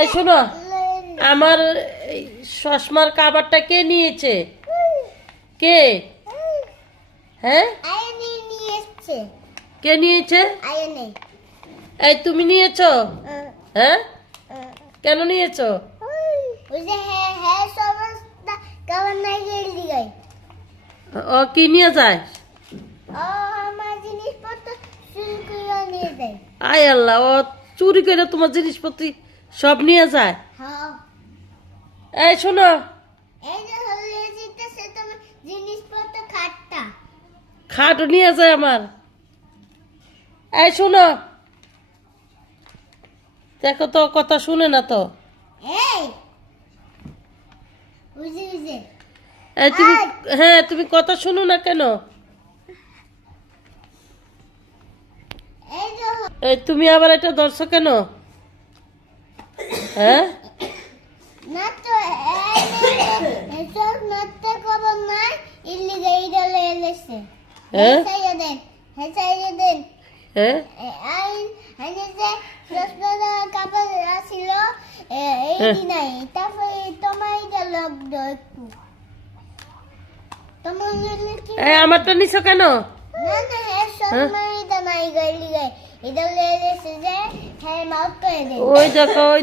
এই শোনো, আমার এই চশমার কাভারটা কে নিয়েছে? কে? হ্যাঁ, আয়নে নিয়ে এসছে। কে নিয়েছে? আয়নে। এই তুমি নিয়েছো? হ্যাঁ, কেন নিয়েছো? ওই যে হ্যাঁ হ্যাঁ সমস্যা কারণ নাই গেলি গাই। ও কি নিয়ে যায়? ও আমার জিনিসপত্র চুরি করে নিয়ে যায়। আয় আল্লাহ, ও চুরি করে তোমার জিনিসপত্র সব নিয়ে যায়? হ্যাঁ। এই শোনো, এই যে হলে জিতেছে তুমি জিনিসপত্র খাটটা। খাটও নিয়ে যায় আমার। এই শোনো, দেখো তো কথা শুনে না তো। এই বুঝে বুঝে এই তুমি, হ্যাঁ তুমি কথা শুনো না কেন? এই যে এই তুমি আবার এটা ধরছো কেন? হ্যাঁ, না তো এসব নতে খবর নাই ইল্লি গাইডা লেলেছে। হ্যাঁ? হেসাইয়া দেন হেসাইয়া দেন। হ্যাঁ, আই আইনে যে রসগোল্লা কাপড় আসিল এই দিনাই তারপরে তোমার গেল একটু তোমার কি এই আমারটা নিছো কেন? না না হ্যাঁ সময় দানাই গাইলি গাই এটা লেলেছে যে হ্যাঁ মাউথ করে দে। ওই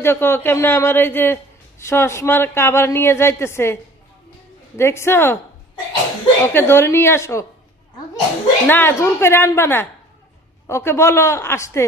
দেখো কেমনে আমার এই যে চশমার কাভার নিয়ে যাইতেছে, দেখছো? ওকে ধরে নিয়ে আসো। ওকে না, জোর করে আনবা না, ওকে বলো আসতে।